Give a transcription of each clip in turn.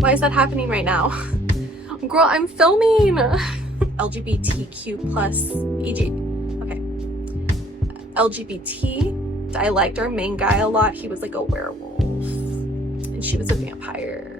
Why is that happening right now? Girl, I'm filming! LGBTQ plus EG. Okay. LGBT. I liked our main guy a lot. He was like a werewolf. And she was a vampire.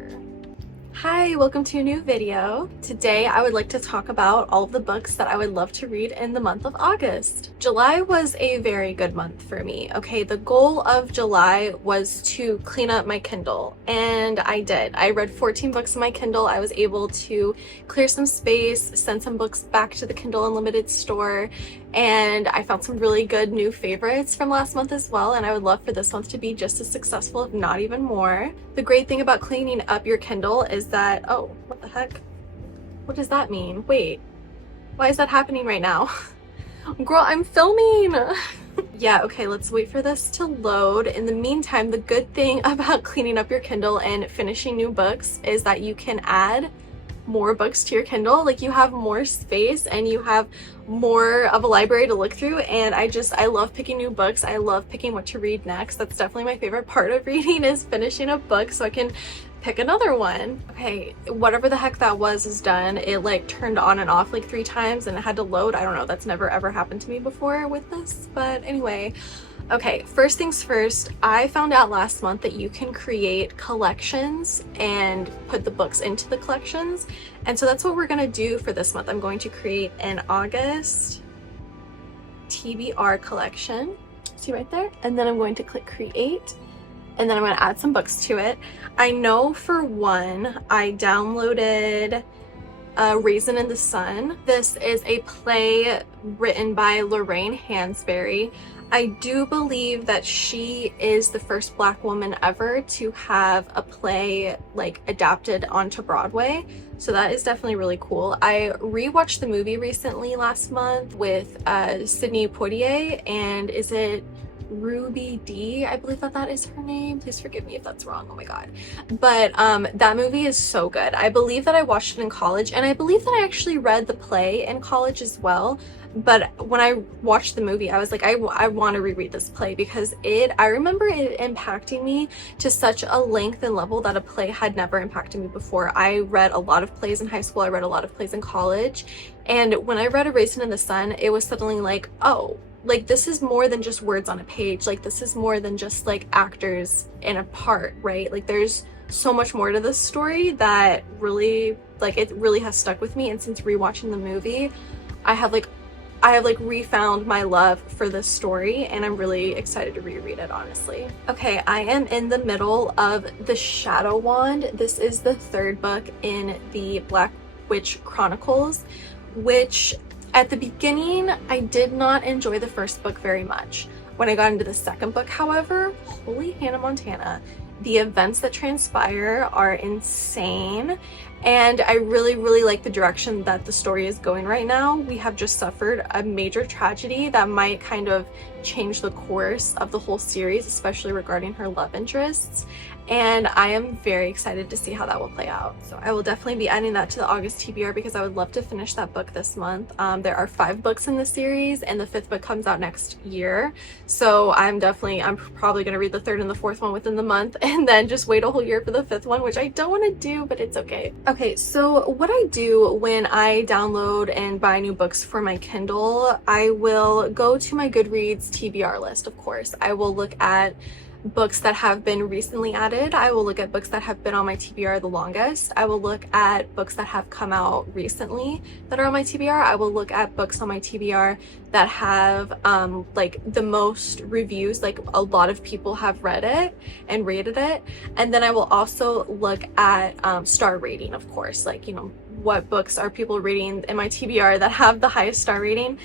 Hi, welcome to a new video. Today I would like to talk about all of the books that I would love to read in the month of August. July was a very good month for me. Okay, the goal of July was to clean up my Kindle, and I did. I read 14 books in my Kindle. I was able to clear some space, send some books back to the Kindle Unlimited store, and I found some really good new favorites from last month as well, and I would love for this month to be just as successful, if not even more. The great thing about cleaning up your Kindle is that, oh, what the heck? What does that mean? Wait, why is that happening right now? Girl, I'm filming! Yeah, okay, let's wait for this to load. In the meantime, the good thing about cleaning up your Kindle and finishing new books is that you can add more books to your Kindle. Like, you have more space and you have more of a library to look through, and I love picking new books. I love picking what to read next. That's definitely my favorite part of reading, is finishing a book so I can pick another one. Okay, whatever the heck that was is done. It like turned on and off like 3 times and it had to load. I don't know, that's never ever happened to me before with this, but anyway. Okay, first things first, I found out last month that you can create collections and put the books into the collections. And so that's what we're gonna do for this month. I'm going to create an August TBR collection. See right there? And then I'm going to click create. And then I'm going to add some books to it. I know for one, I downloaded Raisin in the Sun. This is a play written by Lorraine Hansberry. I do believe that she is the first Black woman ever to have a play like adapted onto Broadway. So that is definitely really cool. I rewatched the movie recently last month with Sidney Poitier, and is it Ruby Dee? I believe that is her name. Please forgive me if that's wrong. Oh my god. But that movie is so good. I believe that I watched it in college, and I believe that I actually read the play in college as well. But when I watched the movie, I was like, I want to reread this play, because I remember it impacting me to such a length and level that a play had never impacted me before. I read a lot of plays in high school. I read a lot of plays in college. And when I read A Raisin in the Sun, it was suddenly like, oh, like, this is more than just words on a page. Like, this is more than just like actors in a part, right? Like, there's so much more to this story that really, like, it really has stuck with me. And since rewatching the movie, I have refound my love for this story, and I'm really excited to reread it, honestly. Okay, I am in the middle of The Shadow Wand. This is the 3rd book in the Black Witch Chronicles, which at the beginning, I did not enjoy the 1st book very much. When I got into the 2nd book, however, holy Hannah Montana, the events that transpire are insane, and I really, really like the direction that the story is going right now. We have just suffered a major tragedy that might kind of change the course of the whole series, especially regarding her love interests, and I am very excited to see how that will play out. So I will definitely be adding that to the August TBR, because I would love to finish that book this month. There are 5 books in the series, and the 5th book comes out next year, so I'm probably going to read the 3rd and the 4th one within the month, and then just wait a whole year for the 5th one, which I don't want to do, but it's okay. Okay, so what I do when I download and buy new books for my Kindle, I will go to my Goodreads TBR list, of course. I will look at books that have been recently added. I will look at books that have been on my TBR the longest. I will look at books that have come out recently that are on my TBR. I will look at books on my TBR that have like the most reviews, like a lot of people have read it and rated it. And then I will also look at star rating, of course, like, you know, what books are people reading in my TBR that have the highest star rating,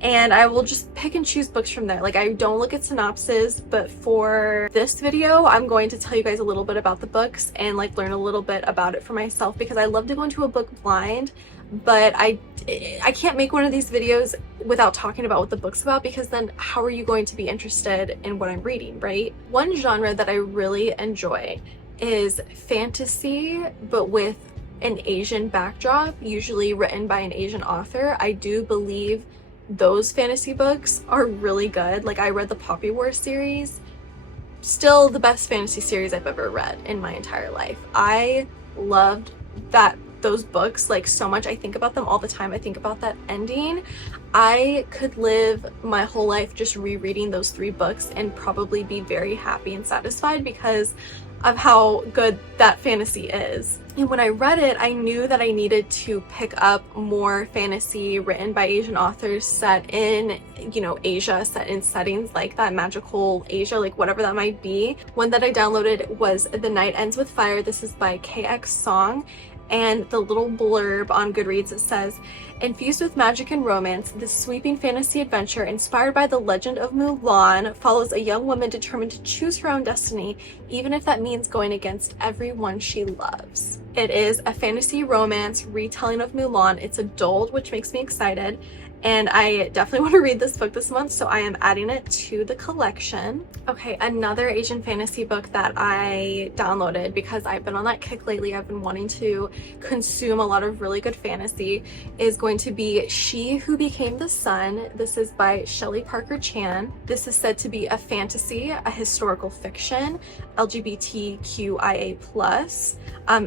and I will just pick and choose books from there. Like, I don't look at synopses, but for this video, I'm going to tell you guys a little bit about the books and like learn a little bit about it for myself, because I love to go into a book blind, but I can't make one of these videos without talking about what the book's about, because then how are you going to be interested in what I'm reading, right? One genre that I really enjoy is fantasy, but with an Asian backdrop, usually written by an Asian author. I do believe those fantasy books are really good. Like, I read the Poppy War series, still the best fantasy series I've ever read in my entire life. I loved those books like so much. I think about them all the time. I think about that ending. I could live my whole life just rereading those 3 books and probably be very happy and satisfied because of how good that fantasy is. And when I read it, I knew that I needed to pick up more fantasy written by Asian authors set in, you know, Asia, set in settings like that, magical Asia, like whatever that might be. One that I downloaded was The Night Ends with Fire. This is by KX Song. And the little blurb on Goodreads, it says, infused with magic and romance, this sweeping fantasy adventure inspired by the legend of Mulan follows a young woman determined to choose her own destiny, even if that means going against everyone she loves. It is a fantasy romance retelling of Mulan. It's adult, which makes me excited. And I definitely want to read this book this month, so I am adding it to the collection. Okay, another Asian fantasy book that I downloaded because I've been on that kick lately. I've been wanting to consume a lot of really good fantasy is going to be She Who Became the Sun. This is by Shelley Parker Chan. This is said to be a fantasy, a historical fiction, LGBTQIA+.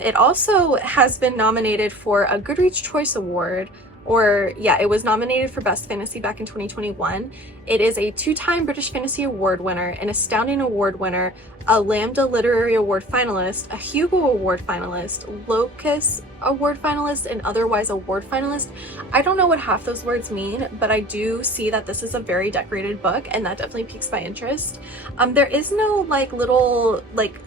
It also has been nominated for a Goodreads Choice Award, or yeah, it was nominated for Best Fantasy back in 2021. It is a 2-time British Fantasy Award winner, an Astounding Award winner, a Lambda Literary Award finalist, a Hugo Award finalist, Locus Award finalist, and otherwise award finalist. I don't know what half those words mean, but I do see that this is a very decorated book, and that definitely piques my interest. There is no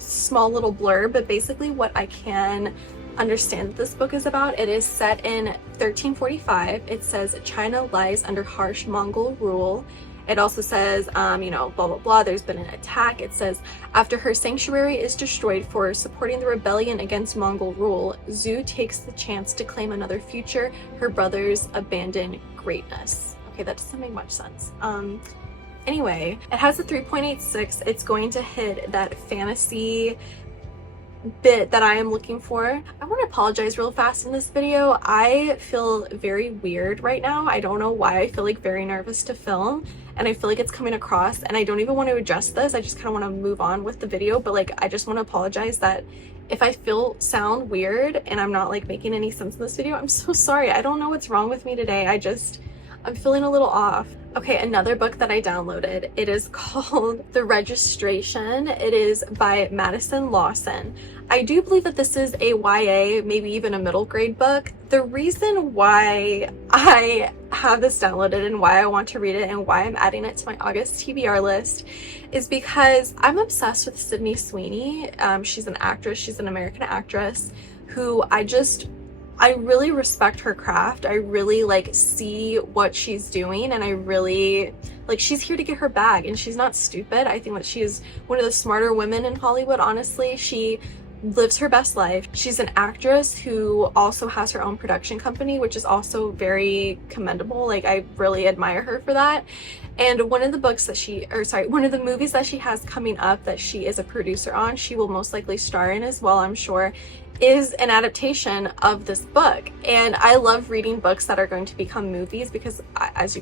small little blurb, but basically what I can understand this book is about. It is set in 1345. It says China lies under harsh Mongol rule. It also says, you know, blah, blah, blah, there's been an attack. It says, after her sanctuary is destroyed for supporting the rebellion against Mongol rule, Zhu takes the chance to claim another future. Her brothers abandon greatness. Okay, that doesn't make much sense. Anyway, it has a 3.86. It's going to hit that fantasy bit that I am looking for. I want to apologize real fast in this video. I feel very weird right now. I don't know why. I feel like very nervous to film, and I feel like it's coming across, and I don't even want to adjust this. I just kind of want to move on with the video, but like I just want to apologize that if I sound weird and I'm not like making any sense in this video. I'm so sorry. I don't know what's wrong with me today. I'm feeling a little off. Okay, another book that I downloaded. It is called The Registration. It is by Madison Lawson. I do believe that this is a YA, maybe even a middle grade book. The reason why I have this downloaded and why I want to read it and why I'm adding it to my August TBR list is because I'm obsessed with Sydney Sweeney. She's an actress. She's an American actress who I really respect her craft. I really like see what she's doing, and I really like she's here to get her bag, and she's not stupid. I think that she's one of the smarter women in Hollywood, honestly. She lives her best life. She's an actress who also has her own production company, which is also very commendable. Like I really admire her for that. And one of the one of the movies that she has coming up that she is a producer on, she will most likely star in as well, I'm sure, is an adaptation of this book. And I love reading books that are going to become movies because as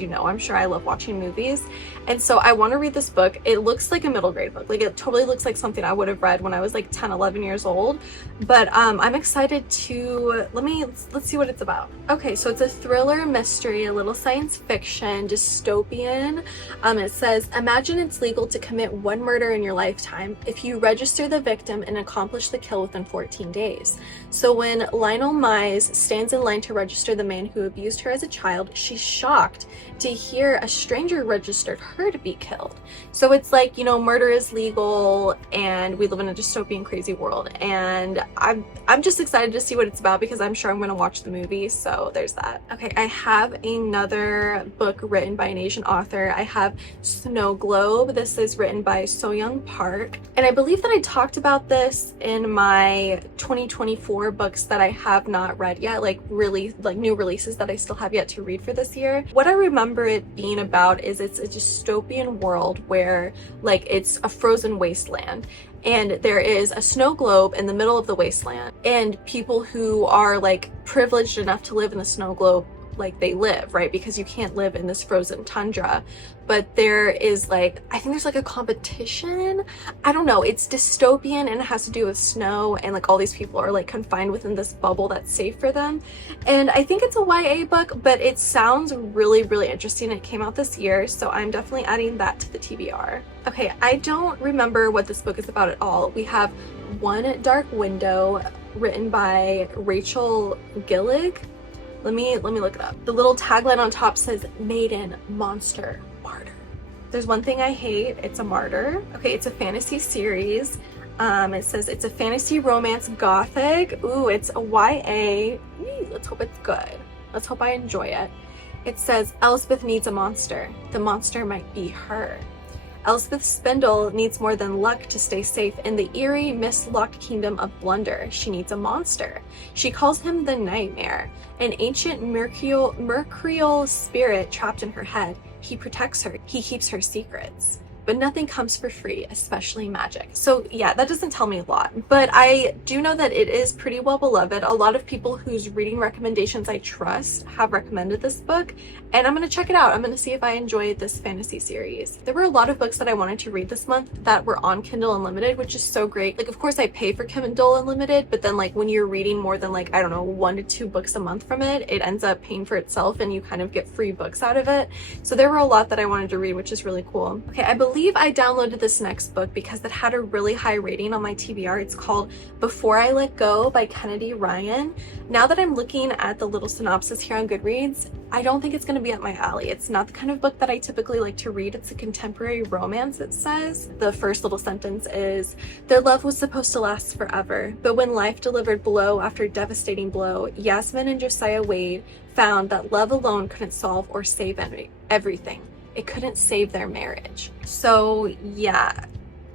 you know, I'm sure I love watching movies. And so I want to read this book. It looks like a middle grade book. Like it totally looks like something I would have read when I was like 10, 11 years old. But I'm excited to, let's see what it's about. Okay, so it's a thriller mystery, a little science fiction, dystopian. It says, imagine it's legal to commit one murder in your lifetime if you register the victim and accomplish the kill within 14 days. So when Lionel Mize stands in line to register the man who abused her as a child, she's shocked to hear a stranger registered her to be killed. So it's like, you know, murder is legal and we live in a dystopian crazy world, and I'm just excited to see what it's about because I'm sure I'm going to watch the movie. So there's that. Okay, I have another book written by an Asian author. I have Snow Globe. This is written by So Young Park, and I believe that I talked about this in my 2024 books that I have not read yet, like really like new releases that I still have yet to read for this year. What I remember it being about is it's a dystopian world where like it's a frozen wasteland, and there is a snow globe in the middle of the wasteland, and people who are like privileged enough to live in the snow globe like they live, right? Because you can't live in this frozen tundra. But there is like, I think there's like a competition. I don't know. It's dystopian and it has to do with snow, and like all these people are like confined within this bubble that's safe for them. And I think it's a YA book, but it sounds really, really interesting. It came out this year, so I'm definitely adding that to the TBR. Okay, I don't remember what this book is about at all. We have One Dark Window, written by Rachel Gillig. Let me look it up. The little tagline on top says maiden, monster, martyr. There's one thing I hate, it's a martyr. Okay, it's a fantasy series. It says it's a fantasy romance gothic. Ooh, it's a YA. Let's hope it's good. Let's hope I enjoy it. It says Elspeth needs a monster. The monster might be her. Elspeth Spindle needs more than luck to stay safe in the eerie, mist-locked kingdom of Blunder. She needs a monster. She calls him the Nightmare, an ancient mercurial spirit trapped in her head. He protects her. He keeps her secrets. But nothing comes for free, especially magic. So yeah, that doesn't tell me a lot, but I do know that it is pretty well beloved. A lot of people whose reading recommendations I trust have recommended this book, and I'm gonna check it out. I'm gonna see if I enjoy this fantasy series. There were a lot of books that I wanted to read this month that were on Kindle Unlimited, which is so great. Like, of course I pay for Kindle Unlimited, but then like when you're reading more than like, I don't know, 1 to 2 books a month from it, it ends up paying for itself and you kind of get free books out of it. So there were a lot that I wanted to read, which is really cool. Okay, I believe I downloaded this next book because it had a really high rating on my TBR. It's called Before I Let Go by Kennedy Ryan. Now that I'm looking at the little synopsis here on Goodreads, I don't think it's going to be up my alley. It's not the kind of book that I typically like to read. It's a contemporary romance, it says. The first little sentence is, their love was supposed to last forever, but when life delivered blow after devastating blow, Yasmin and Josiah Wade found that love alone couldn't solve or save everything. It couldn't save their marriage. So yeah,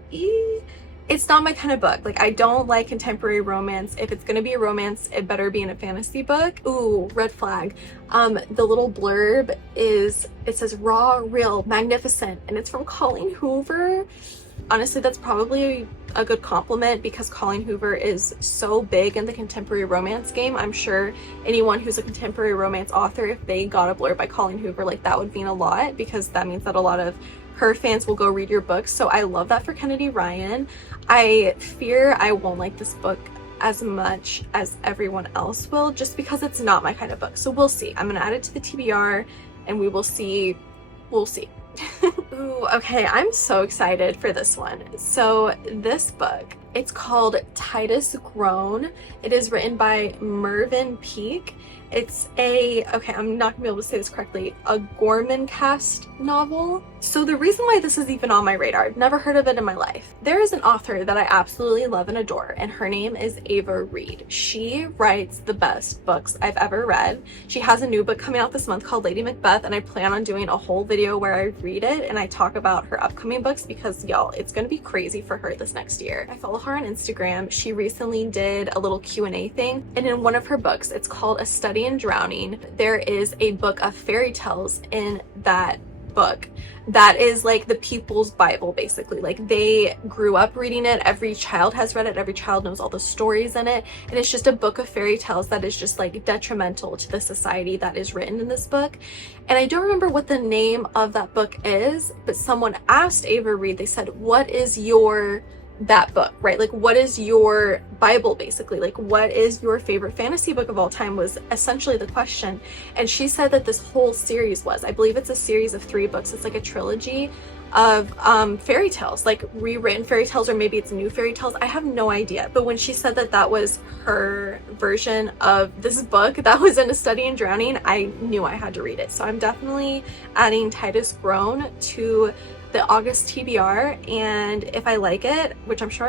it's not my kind of book. Like, I don't like contemporary romance. If it's gonna be a romance, it better be in a fantasy book. Ooh, red flag. The little blurb is, it says raw, real, magnificent, and it's from Colleen Hoover. Honestly, that's probably a good compliment because Colleen Hoover is so big in the contemporary romance game. I'm sure anyone who's a contemporary romance author, if they got a blurb by Colleen Hoover, like, that would mean a lot, because that means that a lot of her fans will go read your books. So I love that for Kennedy Ryan. I fear I won't like this book as much as everyone else will, just because it's not my kind of book. So we'll see. I'm gonna add it to the TBR and we will see. We'll see. Ooh, okay, I'm so excited for this one. So this book, it's called Titus Grown. It is written by Mervyn Peake. It's a, okay, I'm not gonna be able to say this correctly, a Gorman cast novel. So the reason why this is even on my radar, I've never heard of it in my life. There is an author that I absolutely love and adore, and her name is Ava Reid. She writes the best books I've ever read. She has a new book coming out this month called Lady Macbeth, and I plan on doing a whole video where I read it and I talk about her upcoming books, because y'all, it's gonna be crazy for her this next year. I follow her on Instagram. She recently did a little Q&A thing, and in one of her books, it's called A Study in Drowning, there is a book of fairy tales in that book that is like the people's Bible, basically. Like, they grew up reading it, every child has read it, every child knows all the stories in it, and it's just a book of fairy tales that is just like detrimental to the society that is written in this book. And I don't remember what the name of that book is, but someone asked Ava Reid, they said, what is that book, right? Like, what is your Bible, basically? Like, what is your favorite fantasy book of all time, was essentially the question. And she said that this whole series was, I believe it's a series of 3 books. It's like a trilogy of fairy tales, like rewritten fairy tales, or maybe it's new fairy tales. I have no idea. But when she said that that was her version of this book that was in A Study in Drowning, I knew I had to read it. So I'm definitely adding Titus Grown to the August TBR, and if I like it, which I'm sure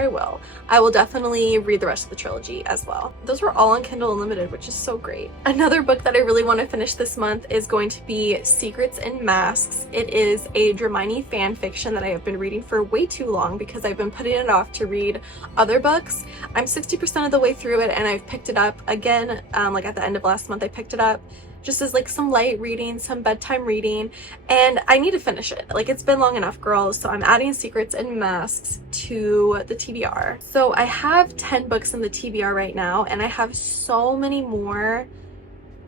I will definitely read the rest of the trilogy as well. Those were all on Kindle Unlimited, which is so great. Another book that I really want to finish this month is going to be Secrets and Masks. It is a Dramini fan fiction that I have been reading for way too long because I've been putting it off to read other books. I'm 60% of the way through it, and I've picked it up again, like at the end of last month I picked it up just as like some light reading, some bedtime reading, and I need to finish it. Like, it's been long enough, girls. So I'm adding Secrets and Masks to the TBR. So I have 10 books in the TBR right now, and I have so many more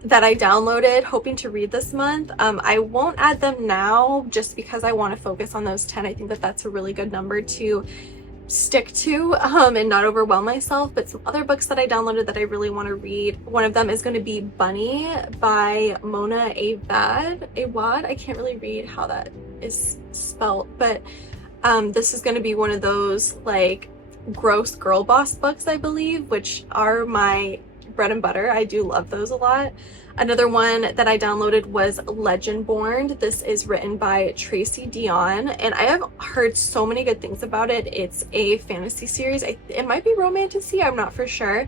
that I downloaded hoping to read this month. I won't add them now just because I want to focus on those 10. I think that that's a really good number to stick to and not overwhelm myself. But some other books that I downloaded that I really want to read, one of them is going to be Bunny by Mona Awad. I can't really read how that is spelled, but this is going to be one of those like gross girl boss books, I believe, which are my bread and butter. I do love those a lot. Another one that I downloaded was Legendborn. This is written by Tracy Deonn, and I have heard so many good things about it. It's a fantasy series. It might be romantasy, I'm not for sure,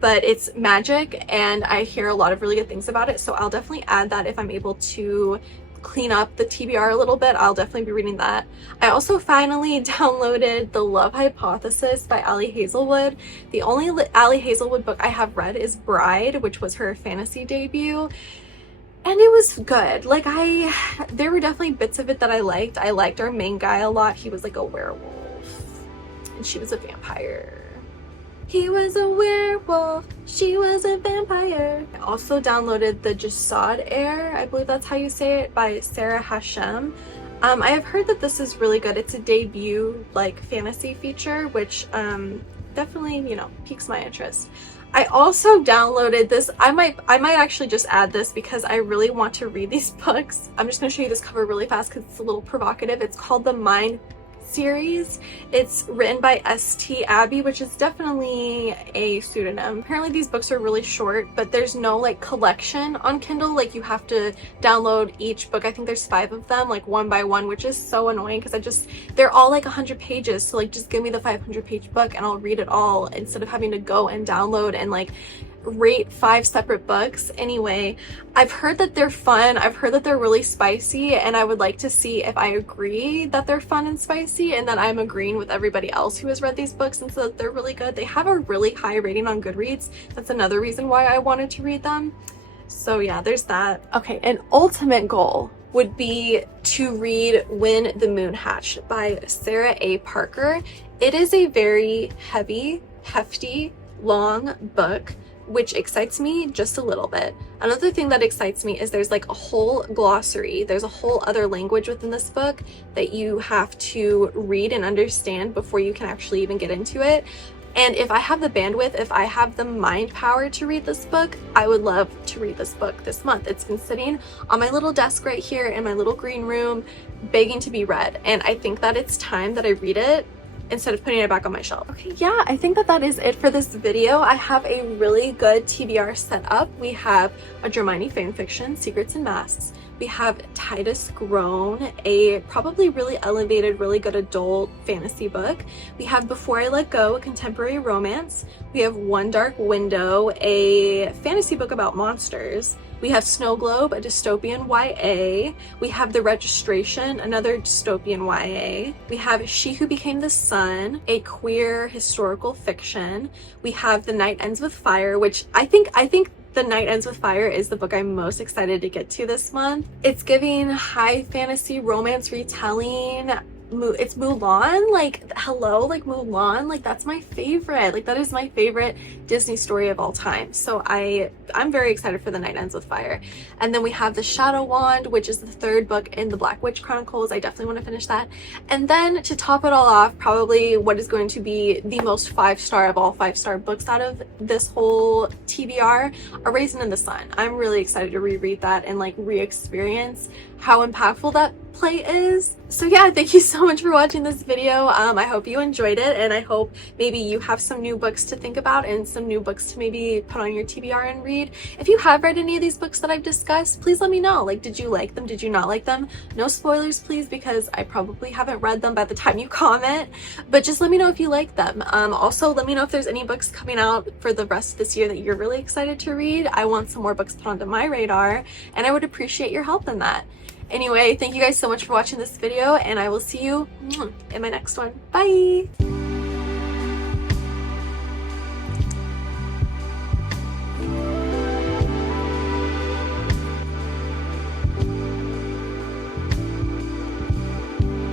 but it's magic, and I hear a lot of really good things about it, so I'll definitely add that if I'm able to clean up the TBR a little bit. I'll definitely be reading that. I also finally downloaded The Love Hypothesis by Ali Hazelwood. The only Ali Hazelwood book I have read is Bride, which was her fantasy debut, and it was good. Like, there were definitely bits of it that I liked. I liked our main guy a lot. He was like a werewolf and she was a vampire. He was a werewolf, she was a vampire. I also downloaded The Jasad Heir, I believe that's how you say it, by Sarah Hashem. I have heard that this is really good. It's a debut like fantasy feature, which definitely, you know, piques my interest. I also downloaded this. I might actually just add this because I really want to read these books. I'm just going to show you this cover really fast because it's a little provocative. It's called The Mind series. It's written by S.T. Abbey, which is definitely a pseudonym. Apparently these books are really short, but there's no like collection on Kindle. Like, you have to download each book. I think there's 5 of them, like one by one, which is so annoying because they're all like 100 pages. So like, just give me the 500-page book and I'll read it all instead of having to go and download and like rate 5 separate books. Anyway, I've heard that they're fun. I've heard that they're really spicy, and I would like to see if I agree that they're fun and spicy and that I'm agreeing with everybody else who has read these books and so that they're really good. They have a really high rating on Goodreads. That's another reason why I wanted to read them. So yeah, there's that. Okay, an ultimate goal would be to read When the Moon Hatched by Sarah A. Parker. It is a very heavy, hefty, long book, which excites me just a little bit. Another thing that excites me is there's like a whole glossary. There's a whole other language within this book that you have to read and understand before you can actually even get into it. And if I have the bandwidth, if I have the mind power to read this book, I would love to read this book this month. It's been sitting on my little desk right here in my little green room, begging to be read. And I think that it's time that I read it instead of putting it back on my shelf. Okay, yeah, I think that that is it for this video. I have a really good TBR set up. We have a Hermione fanfiction, Secrets and Masks. We have Titus Grown, a probably really elevated, really good adult fantasy book. We have Before I Let Go, a contemporary romance. We have One Dark Window, a fantasy book about monsters. We have Snow Globe, a dystopian YA. We have The Registration, another dystopian YA. We have She Who Became the Sun, a queer historical fiction. We have The Night Ends with Fire, which I think The Night Ends with Fire is the book I'm most excited to get to this month. It's giving high fantasy romance retelling. It's Mulan, like, hello, like Mulan, like that's my favorite. Like, that is my favorite Disney story of all time. So I'm very excited for The Night Ends with Fire. And then we have The Shadow Wand, which is the 3rd book in the Black Witch Chronicles. I definitely want to finish that. And then to top it all off, probably what is going to be the most 5-star of all 5-star books out of this whole TBR, A Raisin in the Sun. I'm really excited to reread that and like re-experience how impactful that play is. So yeah, thank you so much for watching this video. I hope you enjoyed it, and I hope maybe you have some new books to think about and some new books to maybe put on your TBR and read. If you have read any of these books that I've discussed, please let me know. Like, did you like them? Did you not like them? No spoilers, please, because I probably haven't read them by the time you comment, but just let me know if you like them. Also, let me know if there's any books coming out for the rest of this year that you're really excited to read. I want some more books put onto my radar, and I would appreciate your help in that. Anyway, thank you guys so much for watching this video, and I will see you in my next one. Bye!